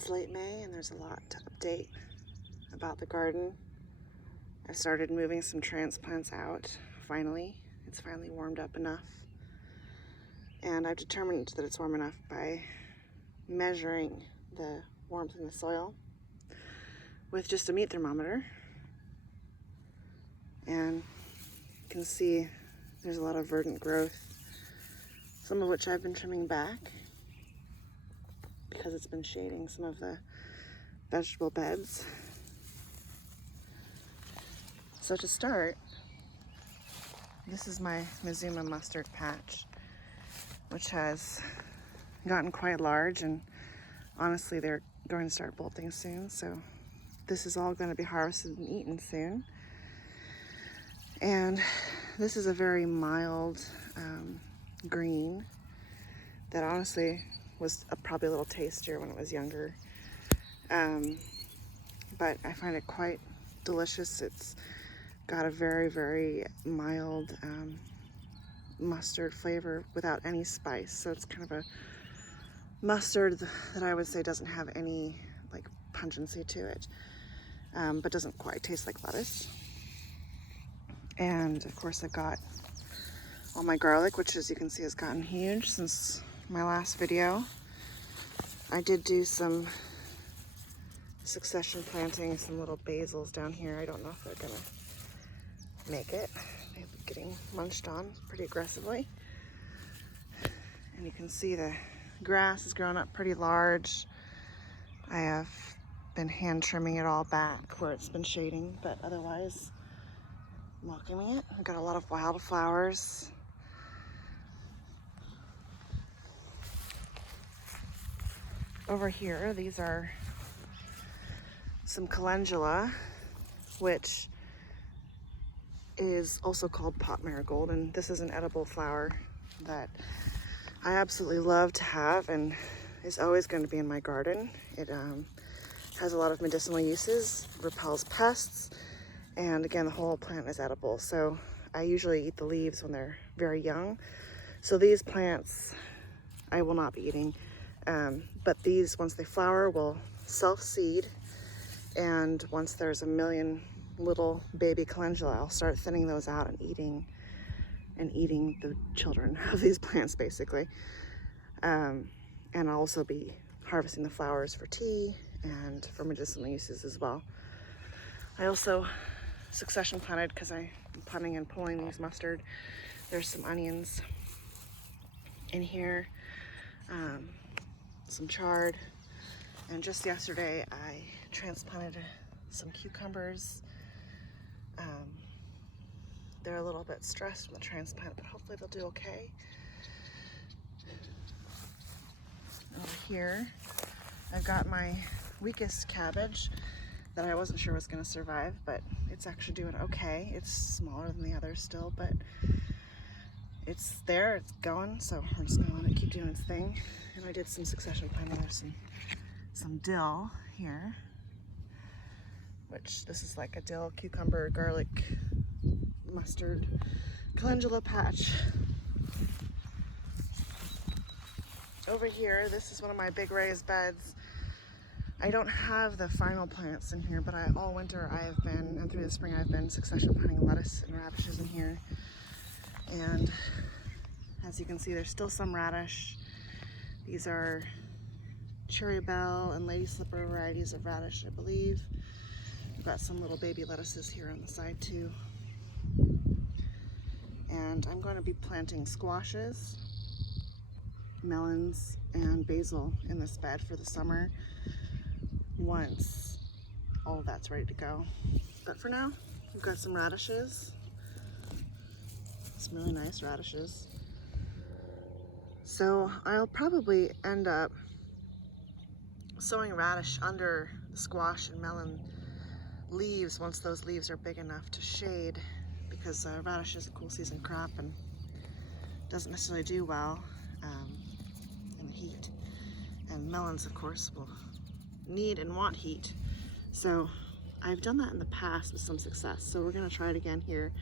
It's late May and there's a lot to update about the garden. I've started moving some transplants out, finally. It's finally warmed up enough. And I've determined that it's warm enough by measuring the warmth in the soil with just a meat thermometer. And you can see there's a lot of verdant growth, some of which I've been trimming back because it's been shading some of the vegetable beds. So to start, this is my Mizuma mustard patch, which has gotten quite large, and honestly they're going to start bolting soon, so this is all going to be harvested and eaten soon. And this is a very mild green that honestly was probably a little tastier when it was younger, but I find it quite delicious. It's got a very, very mild mustard flavor without any spice, so it's kind of a mustard that I would say doesn't have any like pungency to it, but doesn't quite taste like lettuce. And of course I've got all my garlic, which as you can see has gotten huge since my last video. I did do some succession planting, some little basils down here. I don't know if they're gonna make it. They're getting munched on pretty aggressively. And you can see the grass has grown up pretty large. I have been hand trimming it all back where it's been shading, but otherwise welcoming it. I've got a lot of wildflowers. Over here, these are some calendula, which is also called pot marigold, and this is an edible flower that I absolutely love to have and is always going to be in my garden. It has a lot of medicinal uses, repels pests, and again, the whole plant is edible. So I usually eat the leaves when they're very young. So these plants I will not be eating, but these, once they flower, will self-seed, and once there's a million little baby calendula, I'll start thinning those out and eating the children of these plants, basically. And I'll also be harvesting the flowers for tea and for medicinal uses as well. I also succession planted because I'm planning on pulling these mustard. There's some onions in here, some chard, and just yesterday I transplanted some cucumbers. They're a little bit stressed from the transplant, but hopefully they'll do okay. Over here, I've got my weakest cabbage that I wasn't sure was going to survive, but it's actually doing okay. It's smaller than the others still, but it's there, it's going, so we're just going to let it keep doing its thing. And I did some succession planting. There's some dill here, which this is like a dill, cucumber, garlic, mustard, calendula patch. Over here, this is one of my big raised beds. I don't have the final plants in here, but all winter I have been, and through the spring I've been succession planting lettuce and radishes in here. And as you can see, there's still some radish. These are cherry bell and lady slipper varieties of radish, I believe. I've got some little baby lettuces here on the side too. And I'm going to be planting squashes, melons, and basil in this bed for the summer once all of that's ready to go. But for now, we've got some radishes, some really nice radishes. So I'll probably end up sowing radish under the squash and melon leaves once those leaves are big enough to shade, because radish is a cool season crop and doesn't necessarily do well in the heat. And melons, of course, will need and want heat. So I've done that in the past with some success. So we're going to try it again here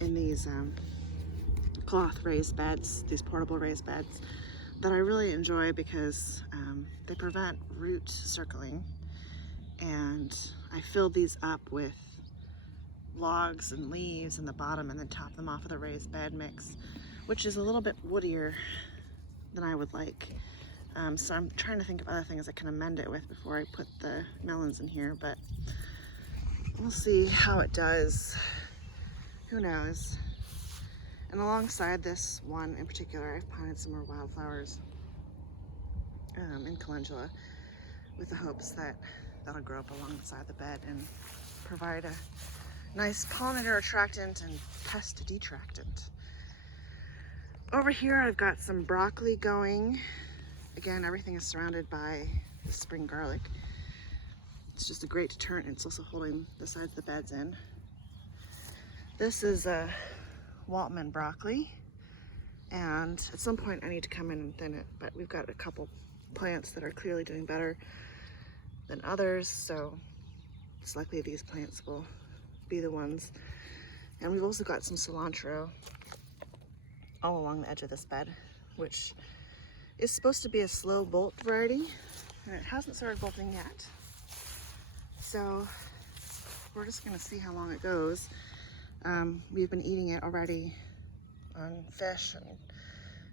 in these cloth raised beds, these portable raised beds. that I really enjoy because they prevent root circling, and I filled these up with logs and leaves in the bottom and then top them off with a raised bed mix, which is a little bit woodier than I would like. So I'm trying to think of other things I can amend it with before I put the melons in here, but we'll see how it does. Who knows? And alongside this one in particular, I've planted some more wildflowers in calendula with the hopes that that'll grow up alongside the bed and provide a nice pollinator attractant and pest detractant. Over here I've got some broccoli going. Again, everything is surrounded by the spring garlic. It's just a great deterrent. It's also holding the sides of the beds in. This is a Waltman broccoli, and at some point I need to come in and thin it, but we've got a couple plants that are clearly doing better than others, so it's likely these plants will be the ones. And we've also got some cilantro all along the edge of this bed, which is supposed to be a slow bolt variety, and it hasn't started bolting yet. So we're just gonna see how long it goes. We've been eating it already on fish and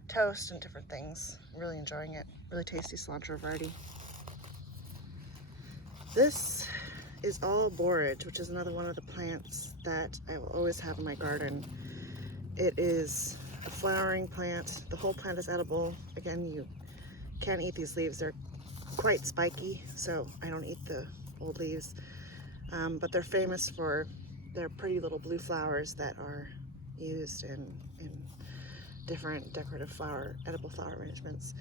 toast and different things. Really enjoying it. Really tasty cilantro variety. This is all borage, which is another one of the plants that I will always have in my garden. It is a flowering plant. The whole plant is edible. Again, you can't eat these leaves. They're quite spiky, so I don't eat the old leaves. But they're famous for their pretty little blue flowers that are used in different decorative edible flower arrangements.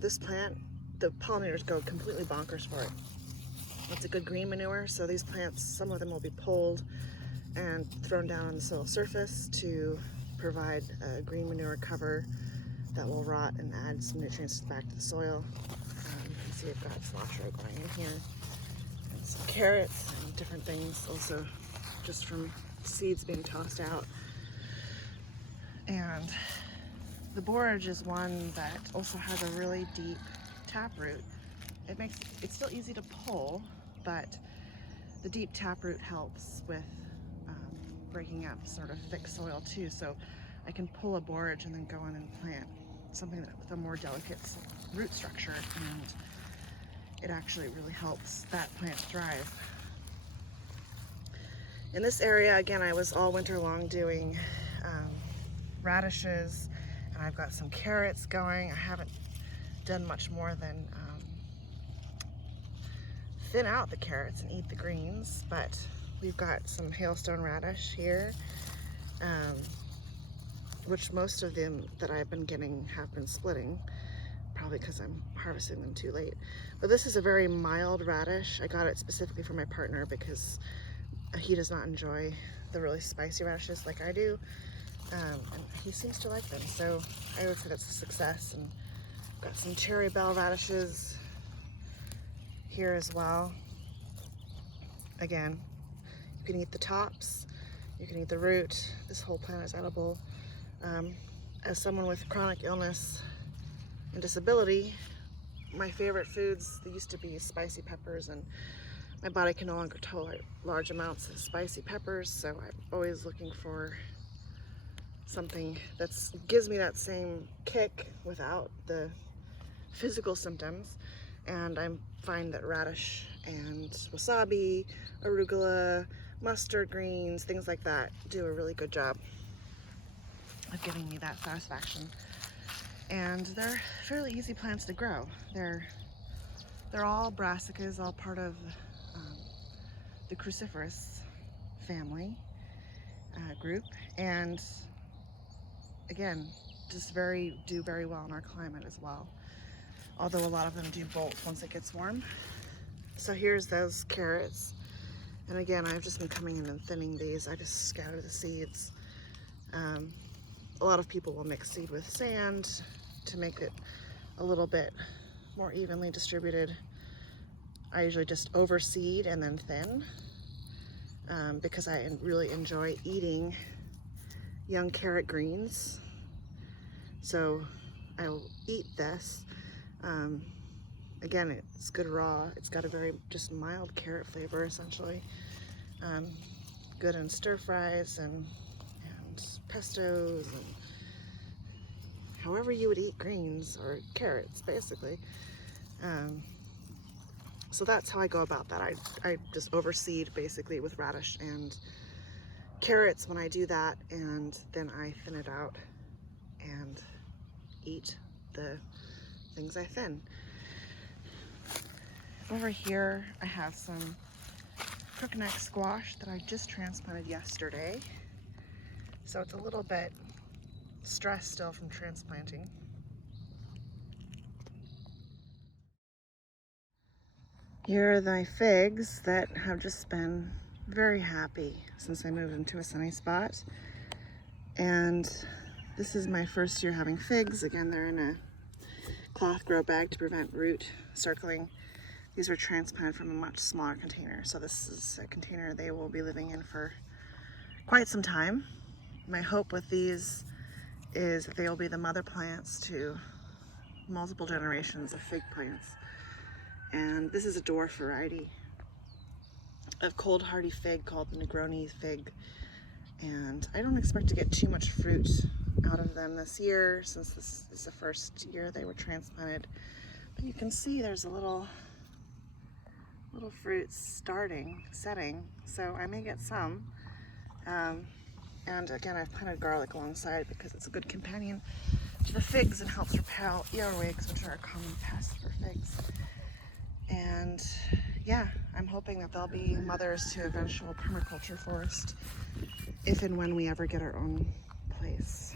This plant, the pollinators go completely bonkers for it. It's a good green manure, so these plants, some of them will be pulled and thrown down on the soil surface to provide a green manure cover that will rot and add some nutrients back to the soil. You can see we've got cilantro growing in here, and some carrots and different things, also just from seeds being tossed out. And the borage is one that also has a really deep taproot. It's still easy to pull, but the deep taproot helps with breaking up sort of thick soil too. So I can pull a borage and then go in and plant something with a more delicate root structure, and it actually really helps that plant thrive. In this area, again, I was all winter long doing radishes, and I've got some carrots going. I haven't done much more than thin out the carrots and eat the greens, but we've got some hailstone radish here, which most of them that I've been getting have been splitting, probably because I'm harvesting them too late. But this is a very mild radish. I got it specifically for my partner because he does not enjoy the really spicy radishes like I do, and he seems to like them, so I would say that's a success. And got some cherry bell radishes here as well. Again, you can eat the tops, you can eat the root. This whole plant is edible. As someone with chronic illness and disability, my favorite foods, they used to be spicy peppers, and my body can no longer tolerate large amounts of spicy peppers, so I'm always looking for something that gives me that same kick without the physical symptoms. And I find that radish and wasabi, arugula, mustard greens, things like that do a really good job of giving me that satisfaction. And they're fairly easy plants to grow. They're all brassicas, all part of the cruciferous family group, and again, just do very well in our climate as well. Although a lot of them do bolt once it gets warm. So here's those carrots. And again, I've just been coming in and thinning these. I just scatter the seeds. A lot of people will mix seed with sand to make it a little bit more evenly distributed. I usually just overseed and then thin because I really enjoy eating young carrot greens. So I'll eat this. Again, it's good raw. It's got a very just mild carrot flavor essentially. Good in stir fries and pestos and however you would eat greens or carrots basically. So that's how I go about that. I just overseed basically with radish and carrots when I do that, and then I thin it out and eat the things I thin. Over here I have some crookneck squash that I just transplanted yesterday. So it's a little bit stressed still from transplanting. Here are my figs that have just been very happy since I moved into a sunny spot. And this is my first year having figs. Again, they're in a cloth grow bag to prevent root circling. These were transplanted from a much smaller container. So this is a container they will be living in for quite some time. My hope with these is that they will be the mother plants to multiple generations of fig plants. And this is a dwarf variety of cold hardy fig called the Negroni fig. And I don't expect to get too much fruit out of them this year, since this is the first year they were transplanted. But you can see there's a little fruit setting, so I may get some. And again, I've planted garlic alongside because it's a good companion to the figs and helps repel earwigs, which are a common pest for figs. And yeah, I'm hoping that they'll be mothers to eventual permaculture forest if and when we ever get our own place.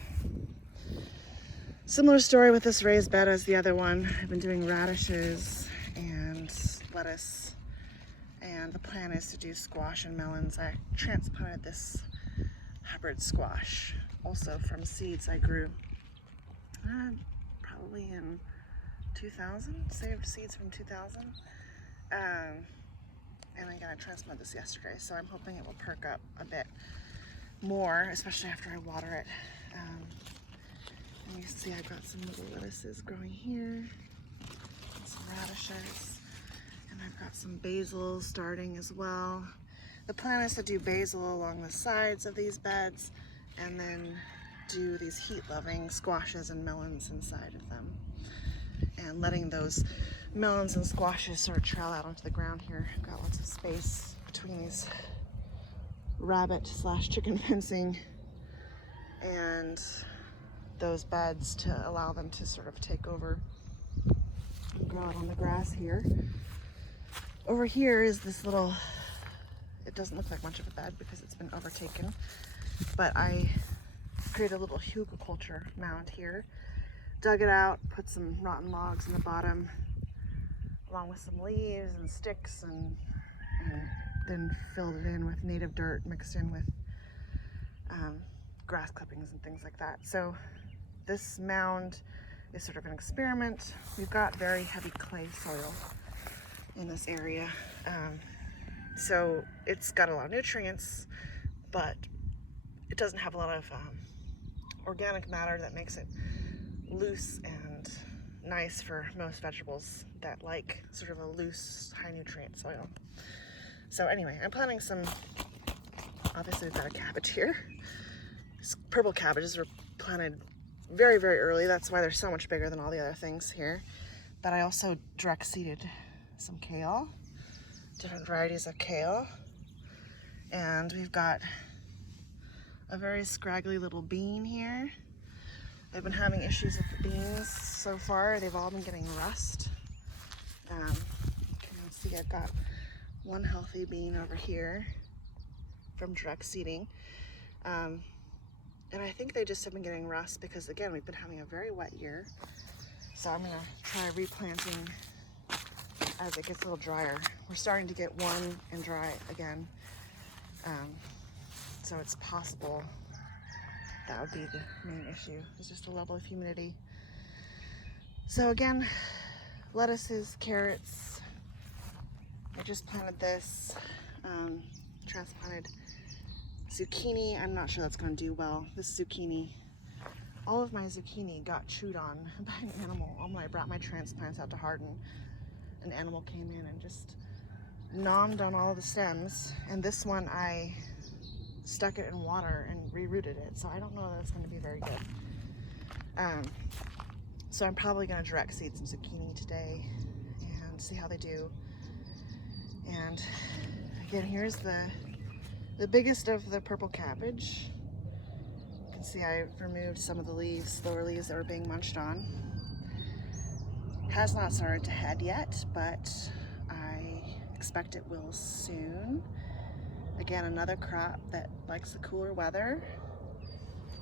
Similar story with this raised bed as the other one. I've been doing radishes and lettuce, and the plan is to do squash and melons. I transplanted this hybrid squash also from seeds I grew probably in 2000, saved seeds from 2000. And again, I transplanted this yesterday, so I'm hoping it will perk up a bit more, especially after I water it. And you see I've got some little lettuces growing here, and some radishes, and I've got some basil starting as well. The plan is to do basil along the sides of these beds, and then do these heat-loving squashes and melons inside of them. And letting those melons and squashes sort of trail out onto the ground here. I've got lots of space between these rabbit/chicken fencing and those beds to allow them to sort of take over and grow out on the grass here. Over here is this little, it doesn't look like much of a bed because it's been overtaken, but I created a little hugelkultur mound here, dug it out, put some rotten logs in the bottom along with some leaves and sticks, and then filled it in with native dirt mixed in with grass clippings and things like that. So this mound is sort of an experiment. We've got very heavy clay soil in this area, so it's got a lot of nutrients, but it doesn't have a lot of organic matter that makes it loose and nice for most vegetables that like sort of a loose, high nutrient soil. So anyway, I'm planting some, obviously we've got a cabbage here. These purple cabbages were planted very, very early. That's why they're so much bigger than all the other things here. But I also direct seeded some kale, different varieties of kale. And we've got a very scraggly little bean here. I've been having issues with the beans so far. They've all been getting rust. You can see I've got one healthy bean over here from direct seeding. And I think they just have been getting rust because, again, we've been having a very wet year. So I'm gonna try replanting as it gets a little drier. We're starting to get warm and dry again. So it's possible that would be the main issue, is just the level of humidity. So again, lettuces, carrots. I just planted this, transplanted zucchini. I'm not sure that's going to do well. This zucchini all of my zucchini got chewed on by an animal. When I brought my transplants out to harden, an animal came in and just nommed on all of the stems. And this one, I stuck it in water and rerooted it. So I don't know that it's going to be very good. So I'm probably going to direct seed some zucchini today and see how they do. And again, here's the biggest of the purple cabbage. You can see I removed some of the leaves, lower leaves that were being munched on. Has not started to head yet, but I expect it will soon. Again, another crop that likes the cooler weather.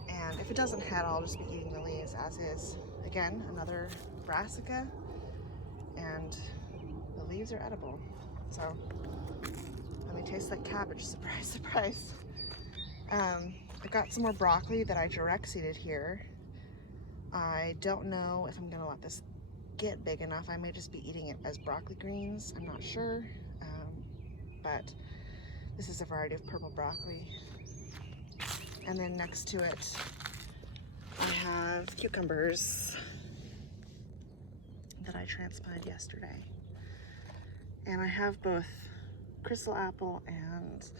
And if it doesn't head, I'll just be eating the leaves as is. Again, another brassica, and the leaves are edible. So, and they taste like cabbage, surprise, surprise. I got some more broccoli that I direct seeded here. I don't know if I'm gonna let this get big enough. I may just be eating it as broccoli greens, I'm not sure. But this is a variety of purple broccoli. And then next to it, I have cucumbers that I transplanted yesterday. And I have both crystal apple and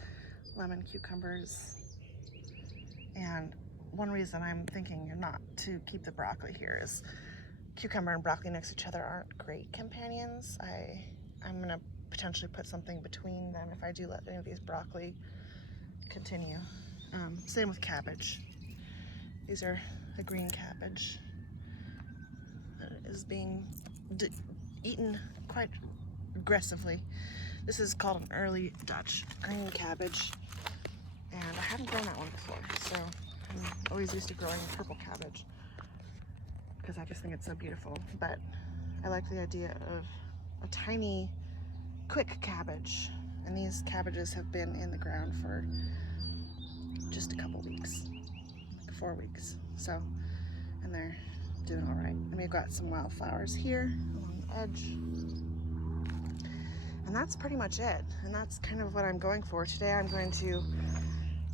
lemon cucumbers. And one reason I'm thinking not to keep the broccoli here is cucumber and broccoli next to each other aren't great companions. I'm gonna potentially put something between them if I do let any of these broccoli continue. Same with cabbage. These are a green cabbage that is being eaten quite aggressively. This is called an early Dutch green cabbage, and I haven't grown that one before, so I'm always used to growing purple cabbage because I just think it's so beautiful. But I like the idea of a tiny, quick cabbage, and these cabbages have been in the ground for just a couple weeks, like 4 weeks. So, and they're doing all right. And we've got some wildflowers here along the edge. And that's pretty much it. And that's kind of what I'm going for. Today I'm going to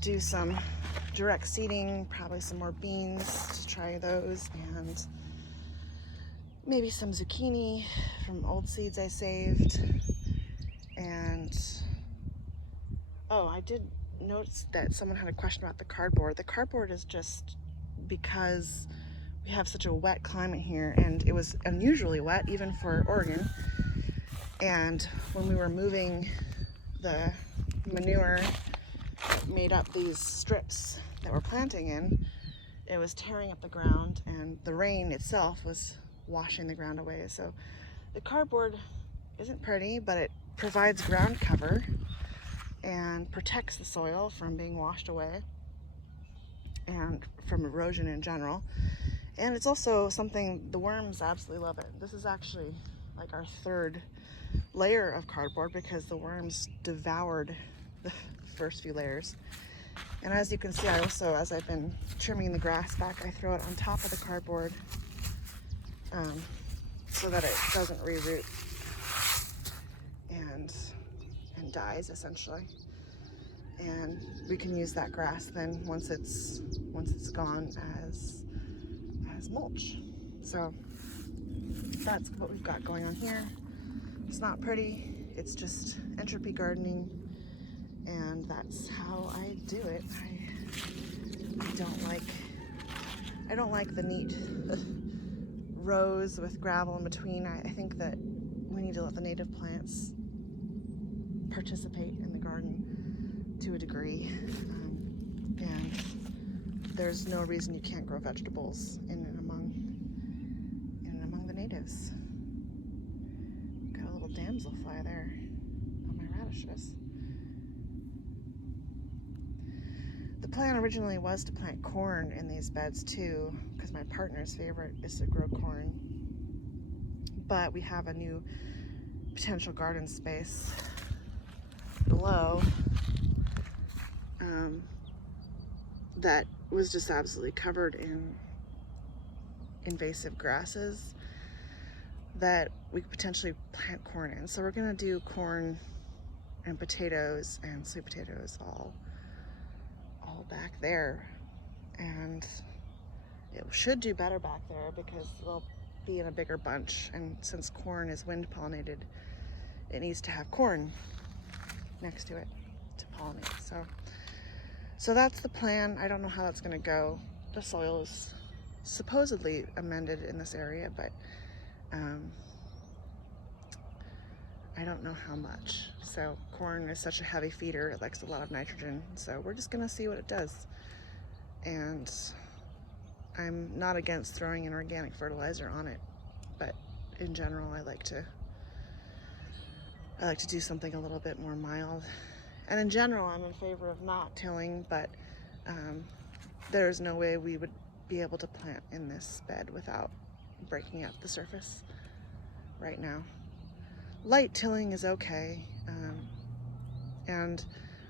do some direct seeding, probably some more beans to try those, and maybe some zucchini from old seeds I saved. And, oh, I did notice that someone had a question about the cardboard. The cardboard is just because we have such a wet climate here, and it was unusually wet even for Oregon. And when we were moving the manure that made up these strips that we're planting in, it was tearing up the ground, and the rain itself was washing the ground away. So the cardboard isn't pretty, but it provides ground cover and protects the soil from being washed away and from erosion in general. And it's also something the worms absolutely love it. This is actually like our third layer of cardboard because the worms devoured the first few layers. And as you can see, I also, as I've been trimming the grass back, I throw it on top of the cardboard so that it doesn't reroot and dies essentially. And we can use that grass then once it's gone as mulch. So that's what we've got going on here. It's not pretty, it's just entropy gardening, and that's how I do it. I don't like the neat rows with gravel in between. I think that we need to let the native plants participate in the garden to a degree, and there's no reason you can't grow vegetables in and among the natives. Got a little damselfly there on my radishes. The plan originally was to plant corn in these beds too, because my partner's favorite is to grow corn. But we have a new potential garden space below that was just absolutely covered in invasive grasses that we could potentially plant corn in. So we're gonna do corn and potatoes and sweet potatoes all back there. And it should do better back there because they'll be in a bigger bunch. And since corn is wind pollinated, it needs to have corn next to it to pollinate. So that's the plan. I don't know how that's going to go. The soil is supposedly amended in this area, but I don't know how much. So corn is such a heavy feeder, it likes a lot of nitrogen. So we're just gonna see what it does. And I'm not against throwing an organic fertilizer on it, but in general, I like to do something a little bit more mild. And in general, I'm in favor of not tilling, but there's no way we would be able to plant in this bed without breaking up the surface right now. Light tilling is okay, and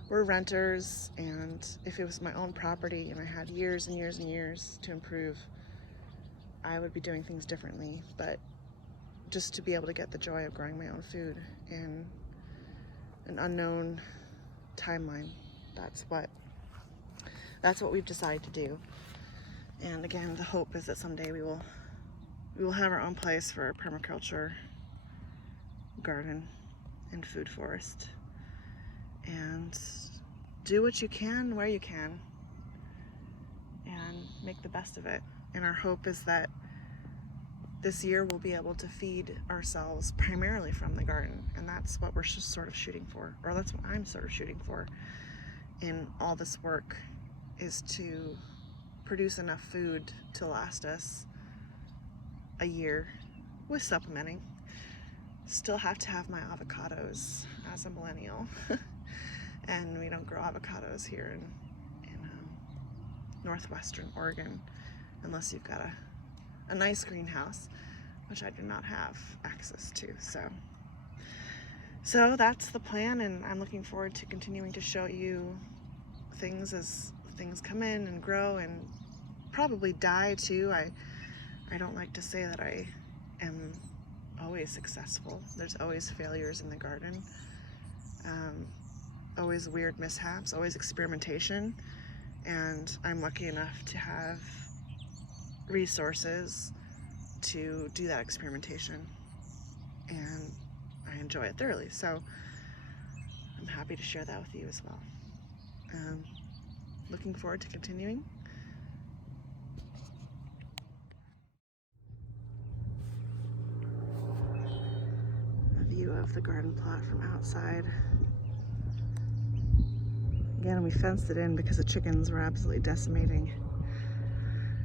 we're renters, and if it was my own property and I had years and years and years to improve, I would be doing things differently. But just to be able to get the joy of growing my own food in an unknown timeline, that's what we've decided to do. And again, the hope is that someday we will have our own place for a permaculture garden and food forest, and do what you can where you can and make the best of it. And our hope is that this year we'll be able to feed ourselves primarily from the garden, and that's what we're just sort of shooting for, or that's what I'm sort of shooting for in all this work, is to produce enough food to last us a year with supplementing. Still have to have my avocados as a millennial. And we don't grow avocados here in northwestern Oregon unless you've got a nice greenhouse, which I do not have access to. So that's the plan, and I'm looking forward to continuing to show you things as things come in and grow and probably die too. I don't like to say that I am always successful. There's always failures in the garden, always weird mishaps, always experimentation, and I'm lucky enough to have resources to do that experimentation, and I enjoy it thoroughly. So I'm happy to share that with you as well. Looking forward to continuing. A view of the garden plot from outside. Again, we fenced it in because the chickens were absolutely decimating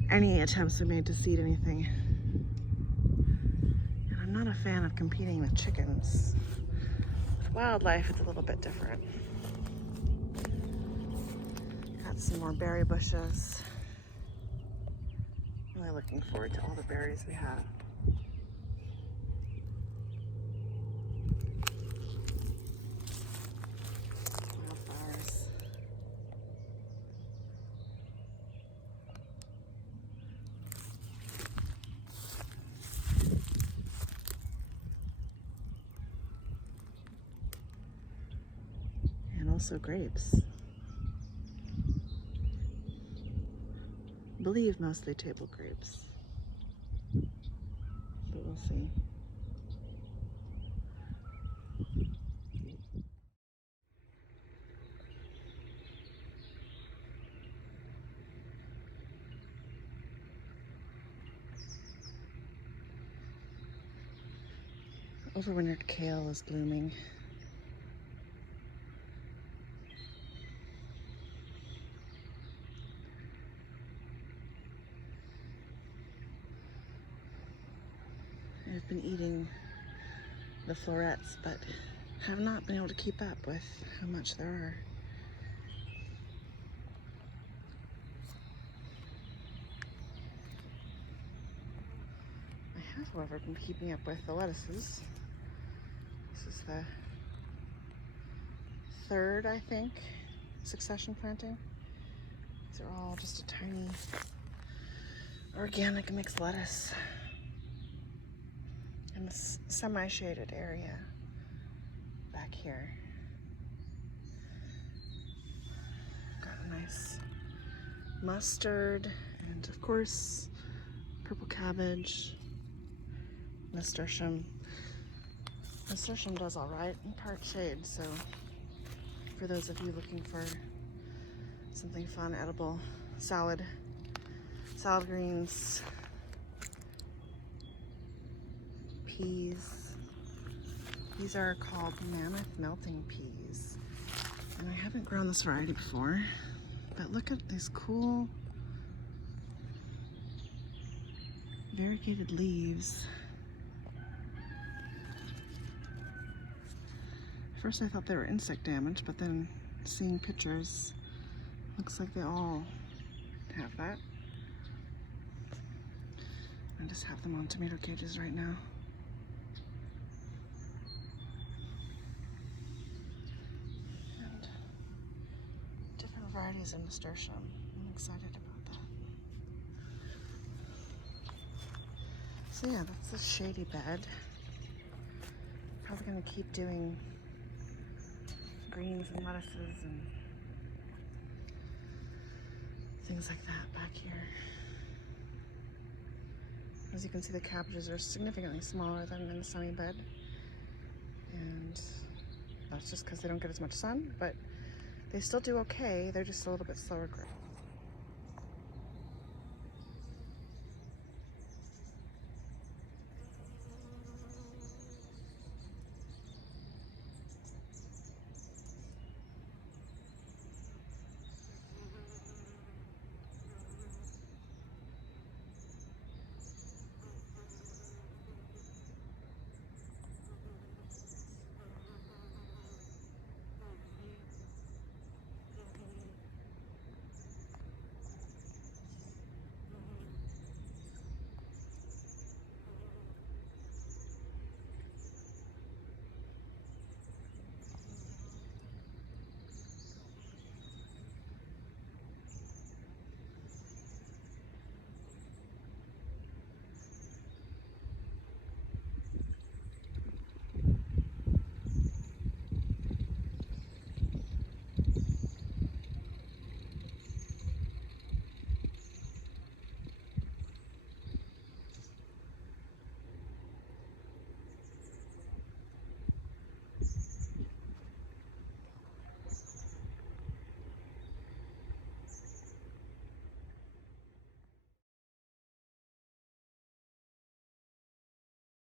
any attempts we made to seed anything. And I'm not a fan of competing with chickens. With wildlife, it's a little bit different. Got some more berry bushes. Really looking forward to all the berries we have. Wildflowers. And also grapes. I believe mostly table grapes, but we'll see. Overwintered kale is blooming. I've been eating the florets, but have not been able to keep up with how much there are. I have, however, been keeping up with the lettuces. This is the third, I think, succession planting. These are all just a tiny organic mixed lettuce in this semi-shaded area back here. Got a nice mustard And of course, purple cabbage, nasturtium. Nasturtium does all right in part shade, so for those of you looking for something fun, edible, salad greens, peas. These are called mammoth melting peas. And I haven't grown this variety before, but look at these cool variegated leaves. First I thought they were insect damage, but then seeing pictures, looks like they all have that. I just have them on tomato cages right now. And different varieties of nasturtium. I'm excited about that. So yeah, that's a shady bed. Probably gonna keep doing greens and lettuces and things like that back here. As you can see, the cabbages are significantly smaller than in the sunny bed. And that's just because they don't get as much sun, but they still do okay. They're just a little bit slower growth.